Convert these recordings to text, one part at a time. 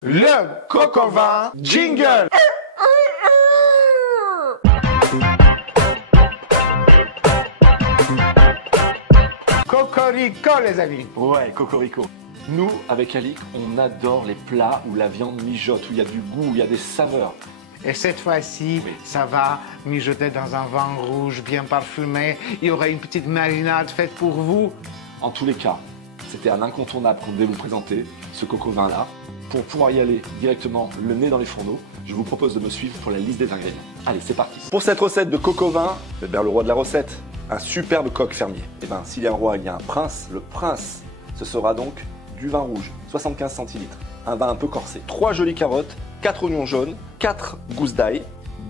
Le coq au vin jingle. Cocorico les amis. Ouais, cocorico. Nous, avec Alix, on adore les plats où la viande mijote, où il y a du goût, où il y a des saveurs. Et cette fois-ci, ça va mijoter dans un vin rouge bien parfumé. Il y aura une petite marinade faite pour vous. En tous les cas, c'était un incontournable qu'on devait vous présenter, ce coq au vin-là. Pour pouvoir y aller directement le nez dans les fourneaux, je vous propose de me suivre pour la liste des ingrédients. Allez, c'est parti. Pour cette recette de coq au vin, le roi de la recette, un superbe coq fermier. Et bien, s'il y a un roi, il y a un prince. Le prince, ce sera donc du vin rouge, 75 centilitres. Un vin un peu corsé. 3 jolies carottes, 4 oignons jaunes, 4 gousses d'ail,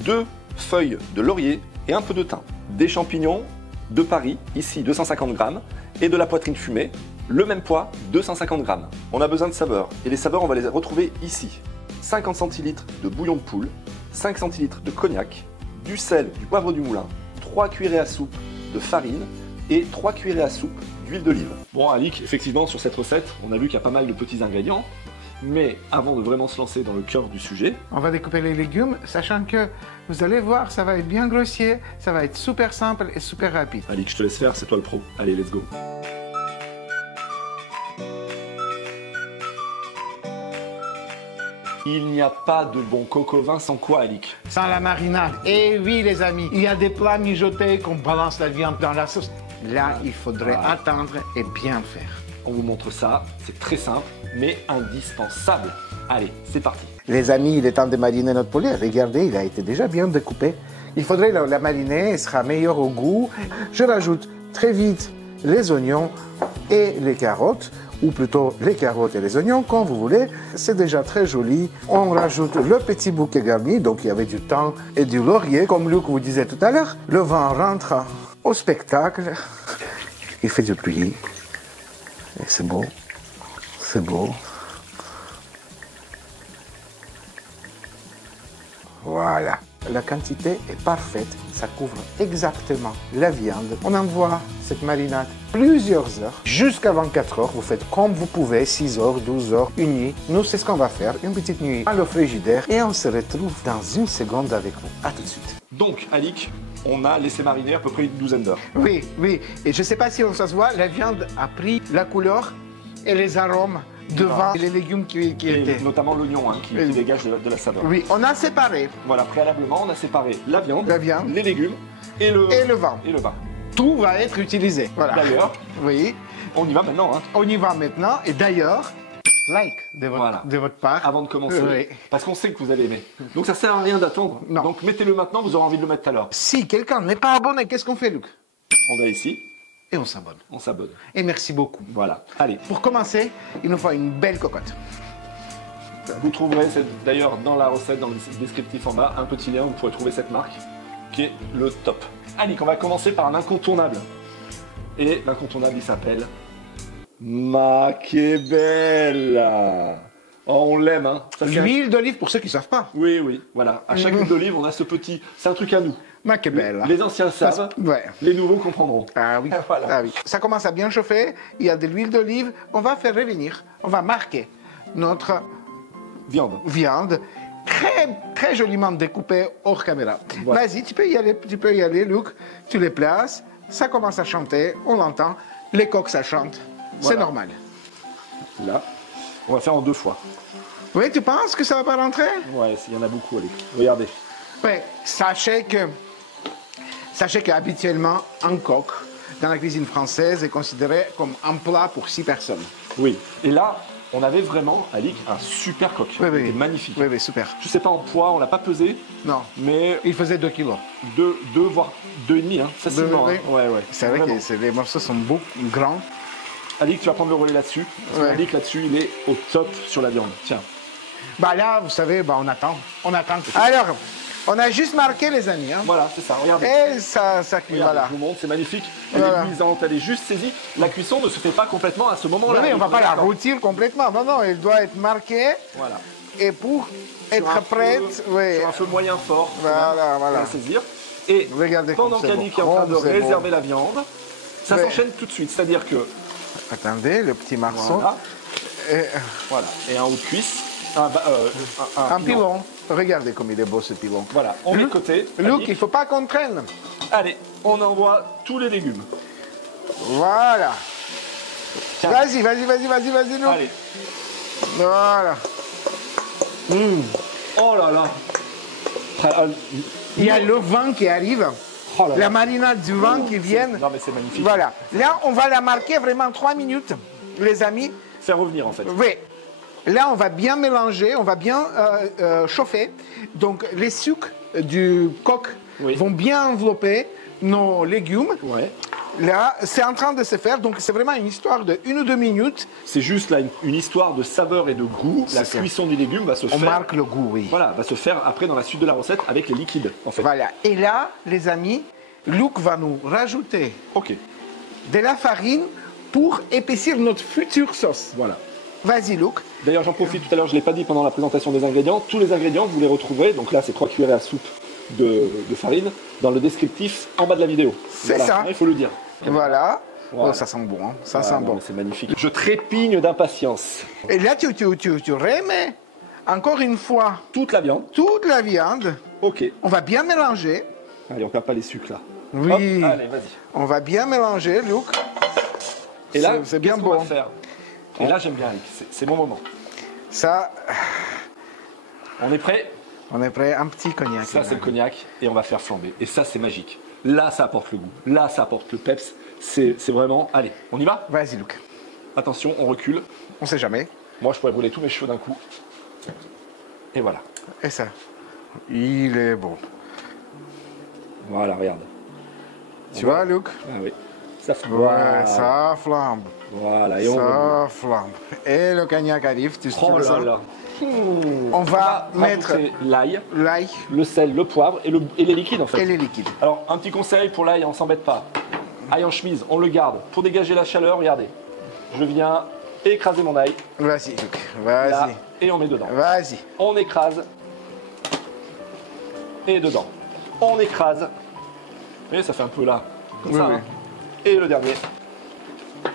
2 feuilles de laurier et un peu de thym. Des champignons de Paris, ici 250 grammes, et de la poitrine fumée, le même poids, 250 grammes. On a besoin de saveurs, et les saveurs, on va les retrouver ici. 50 centilitres de bouillon de poule, 5 centilitres de cognac, du sel, du poivre du moulin, 3 cuillerées à soupe de farine et 3 cuillerées à soupe d'huile d'olive. Bon, Alix, effectivement, sur cette recette, on a vu qu'il y a pas mal de petits ingrédients, mais avant de vraiment se lancer dans le cœur du sujet, on va découper les légumes, sachant que vous allez voir, ça va être bien grossier, ça va être super simple et super rapide. Alix, je te laisse faire, c'est toi le pro. Allez, let's go. Il n'y a pas de bon coq au vin sans quoi, Alix? Sans la marinade. Et oui, les amis, il y a des plats mijotés qu'on balance la viande dans la sauce. Là, il faudrait attendre et bien faire. On vous montre ça, c'est très simple, mais indispensable. Allez, c'est parti. Les amis, il est temps de mariner notre poulet. Regardez, il a été déjà bien découpé. Il faudrait la mariner, elle sera meilleure au goût. Je rajoute très vite les oignons et les carottes, ou plutôt les carottes et les oignons, comme vous voulez. C'est déjà très joli. On rajoute le petit bouquet garni, donc il y avait du thym et du laurier, comme Luc vous disait tout à l'heure. Le vin rentre au spectacle. Il fait du bruit. Et c'est beau. C'est beau. Voilà. La quantité est parfaite, ça couvre exactement la viande. On envoie cette marinade plusieurs heures, jusqu'à 24 heures. Vous faites comme vous pouvez, 6 heures, 12 heures, une nuit. Nous, c'est ce qu'on va faire, une petite nuit à le frigidaire. Et on se retrouve dans une seconde avec vous. À tout de suite. Donc, Alix, on a laissé mariner à peu près une douzaine d'heures. Oui, oui. Et je ne sais pas si ça se voit, la viande a pris la couleur et les arômes devant les légumes qui étaient. Notamment l'oignon qui dégage de la saveur. Oui, on a séparé. Voilà, préalablement, on a séparé la viande, les légumes et le vin. Tout va être utilisé. Voilà. D'ailleurs, oui. On y va maintenant. On y va maintenant. Et d'ailleurs, like de votre part. Avant de commencer, parce qu'on sait que vous allez aimer. Donc ça sert à rien d'attendre. Donc mettez-le maintenant, vous aurez envie de le mettre tout à l'heure. Si quelqu'un n'est pas abonné, qu'est-ce qu'on fait, Luc? On va ici. Et on s'abonne. On s'abonne. Et merci beaucoup. Voilà. Allez. Pour commencer, il nous faut une belle cocotte. Vous trouverez d'ailleurs dans la recette, dans le descriptif en bas, un petit lien où vous pourrez trouver cette marque qui est le top. Allez, on va commencer par un incontournable. Et l'incontournable, il s'appelle Makebella. Oh, on l'aime, hein. L'huile d'olive pour ceux qui ne savent pas. Oui, oui, voilà. À chaque huile d'olive, on a ce petit... C'est un truc à nous. Makebella. Les anciens savent, les nouveaux comprendront. Ah oui. Voilà. Ah oui. Ça commence à bien chauffer, il y a de l'huile d'olive. On va faire revenir, on va marquer notre viande très, très joliment découpée hors caméra. Voilà. Vas-y, tu peux y aller, Luc. Tu les places, ça commence à chanter, on l'entend. Les coqs, ça chante. Voilà. C'est normal. Là, on va faire en 2 fois. Oui, tu penses que ça va pas rentrer? Ouais, il y en a beaucoup, allez. Regardez. Oui, sachez qu'habituellement, un coq, dans la cuisine française, est considéré comme un plat pour 6 personnes. Oui, et là, on avait vraiment, Alix, un super coq. Oui, il était magnifique. Oui, oui, super. Je ne sais pas en poids, on ne l'a pas pesé. Non, mais il faisait 2 kilos. 2, voire 2,5, facilement. Oui. Ouais. C'est vrai que les morceaux sont beaucoup grands. Alix, tu vas prendre le relais là-dessus. Alix, là-dessus, il est au top sur la viande. Tiens. Bah là, vous savez, on attend. Alors, on a juste marqué, les amis. Hein. Voilà, c'est ça, regardez. Et ça cuit, voilà. Je vous montre, c'est magnifique. Elle est cuisante, elle est juste saisie. La cuisson ne se fait pas complètement à ce moment-là. Oui, on ne va pas la rôtir complètement. Non, elle doit être marquée. Voilà. Et pour être prête, sur un feu moyen fort. Voilà. À saisir. Et regardez, pendant qu'Annick est en train de réserver la viande, ça s'enchaîne tout de suite. C'est-à-dire que... Attendez, le petit marceau. Voilà. Et un haut de cuisse. Un pilon. Regardez comme il est beau ce pilon. Voilà, on met de côté. Luc, il ne faut pas qu'on traîne. Allez, on envoie tous les légumes. Voilà. Tiens. Vas-y, Luc. Allez. Voilà. Oh là là. Il y a le vin qui arrive. Oh là là. La marinade du vin qui vient. Non mais c'est magnifique. Voilà. Là, on va la marquer vraiment 3 minutes, les amis. Faire revenir en fait. Oui. Là, on va bien mélanger, on va bien chauffer. Donc, les sucres du coq vont bien envelopper nos légumes. Ouais. Là, c'est en train de se faire. Donc, c'est vraiment une histoire de 1 ou 2 minutes. C'est juste là une histoire de saveur et de goût. La ça. cuisson des légumes va se On faire. marque le goût, oui. Voilà, va se faire après dans la suite de la recette avec les liquides en fait. Voilà. Et là, les amis, Luc va nous rajouter Ok. de la farine pour épaissir notre future sauce. Voilà. Vas-y, Luc. D'ailleurs, j'en profite, tout à l'heure, je ne l'ai pas dit pendant la présentation des ingrédients. Tous les ingrédients, vous les retrouverez. Donc là, c'est 3 cuillerées à soupe de farine dans le descriptif en bas de la vidéo. C'est voilà. ça. Il faut le dire. Voilà. Voilà. Oh, ça sent bon, hein. Ça Ah, sent non, bon. mais c'est magnifique. Je trépigne d'impatience. Et là, tu remets encore une fois Toute la viande. toute la viande. Ok. On va bien mélanger. Allez, on ne perd pas les sucres là. Oui. Hop, allez, vas-y. On va bien mélanger, Luc. Et là, c'est bien qu'est-ce qu'on va bon. faire. Et là, j'aime bien, Eric. C'est mon moment. Ça, On est prêt. on est prêt. Un petit cognac. Ça, c'est le cognac. Et on va faire flamber. Et ça, c'est magique. Là, ça apporte le goût. Là, ça apporte le peps. C'est vraiment... Allez, on y va. Vas-y, Luc. Attention, on recule. On sait jamais. Moi, je pourrais brûler tous mes cheveux d'un coup. Et voilà. Et ça, il est beau. Voilà, regarde. Tu vois, Luc? Ah oui. Ça fait... Ouais, ça flambe. Voilà, et on remue. Ça flambe. Et le cognac arrive, tu Oh le là sens. là. On va mettre rajouter l'ail, l'ail le sel, le poivre et les liquides en fait. et les liquides. Alors, un petit conseil pour l'ail, on s'embête pas. Ail en chemise, on le garde. Pour dégager la chaleur, regardez. Je viens écraser mon ail. Vas-y, Luc. Là, Vas-y. et on met dedans. Vas-y. On écrase. Et dedans. On écrase. Vous voyez, ça fait un peu là. Comme Oui, ça. oui. Hein. Et le dernier.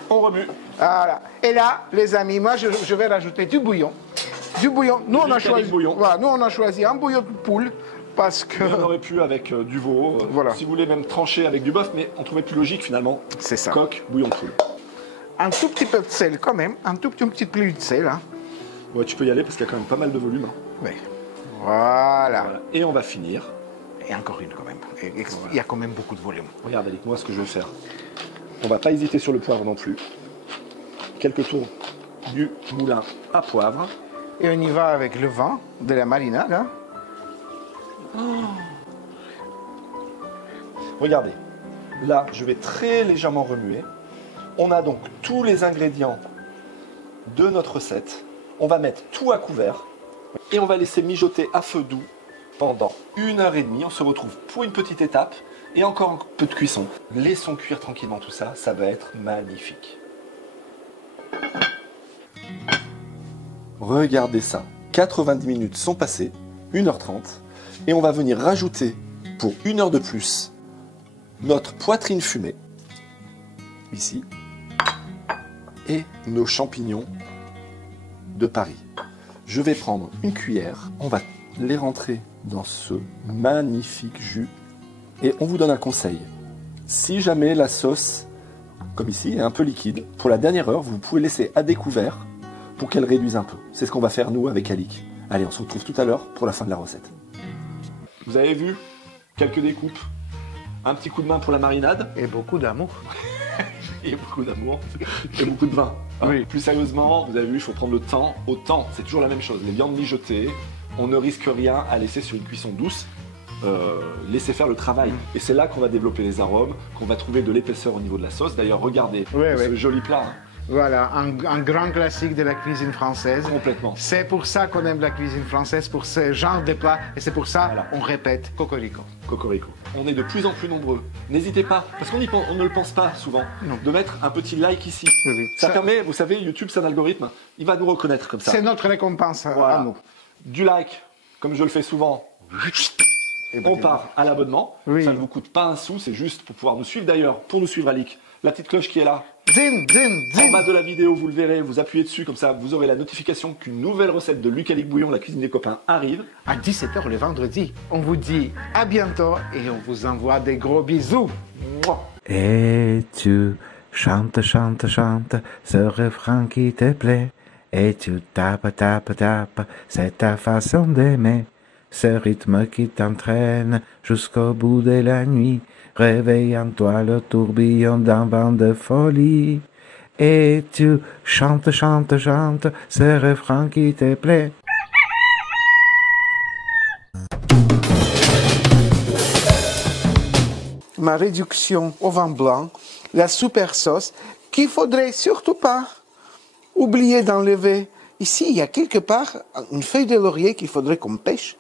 On remue. Voilà. Et là, les amis, moi, je vais rajouter du bouillon. Du bouillon. Nous, on a Juste avec choisi. bouillon. Voilà, nous, on a choisi un bouillon de poule parce que. On aurait pu avec du veau. Voilà. Si vous voulez même trancher avec du bœuf, mais on trouvait plus logique finalement. C'est ça. Coq, bouillon de poule. Un tout petit peu de sel quand même, un tout petit peu de sel. Hein. Ouais, tu peux y aller parce qu'il y a quand même pas mal de volume. Hein. Oui. Voilà. Voilà. Et on va finir. Et encore une quand même. Il y a quand même beaucoup de volume. Regarde avec moi ce que je vais faire. On va pas hésiter sur le poivre non plus. Quelques tours du moulin à poivre. Et on y va avec le vin de la marinade. Hein. Regardez, là je vais très légèrement remuer. On a donc tous les ingrédients de notre recette. On va mettre tout à couvert et on va laisser mijoter à feu doux pendant 1h30. On se retrouve pour une petite étape et encore un peu de cuisson. Laissons cuire tranquillement tout ça, ça va être magnifique. Regardez ça, 90 minutes sont passées, 1h30, et on va venir rajouter pour 1 heure de plus notre poitrine fumée, ici, et nos champignons de Paris. Je vais prendre une cuillère, on va les rentrer dans ce magnifique jus, et on vous donne un conseil. Si jamais la sauce, comme ici, est un peu liquide, pour la dernière heure, vous pouvez laisser à découvert pour qu'elle réduise un peu. C'est ce qu'on va faire nous avec Alix. Allez, on se retrouve tout à l'heure pour la fin de la recette. Vous avez vu quelques découpes, un petit coup de main pour la marinade. Et beaucoup d'amour. Et beaucoup d'amour. Et beaucoup de vin. Oui. Plus sérieusement, vous avez vu, il faut prendre le temps. Au temps, c'est toujours la même chose. Les viandes mijotées, on ne risque rien à laisser sur une cuisson douce. Laisser faire le travail. Et c'est là qu'on va développer les arômes, qu'on va trouver de l'épaisseur au niveau de la sauce. D'ailleurs, regardez ce joli plat. Hein. Voilà, un grand classique de la cuisine française. Complètement. C'est pour ça qu'on aime la cuisine française, pour ce genre de plat. Et c'est pour ça on répète Cocorico. Cocorico. On est de plus en plus nombreux. N'hésitez pas, parce qu'on ne le pense pas souvent, de mettre un petit like ici. Oui. Ça permet, vous savez, YouTube, c'est un algorithme. Il va nous reconnaître comme ça. C'est notre récompense Voilà. à nous. Du like, comme je le fais souvent. On part à l'abonnement. Oui. Ça ne vous coûte pas un sou, c'est juste pour pouvoir nous suivre. D'ailleurs, pour nous suivre, Alix, la petite cloche qui est là. Zin, zin, En zin. bas de la vidéo, vous le verrez, vous appuyez dessus, comme ça vous aurez la notification qu'une nouvelle recette de Luc Alic Bouillon, la cuisine des copains, arrive. À 17h le vendredi. On vous dit à bientôt et on vous envoie des gros bisous. Mouah. Et tu chantes, chantes, chantes ce refrain qui te plaît. Et tu tapes, tapes, tapes, c'est ta façon d'aimer. Ce rythme qui t'entraîne jusqu'au bout de la nuit. Réveille en toi le tourbillon d'un vent de folie. Et tu chantes, chantes, chantes ce refrain qui te plaît. Ma réduction au vin blanc, la super sauce qu'il faudrait surtout pas oublier d'enlever. Ici, il y a quelque part une feuille de laurier qu'il faudrait qu'on pêche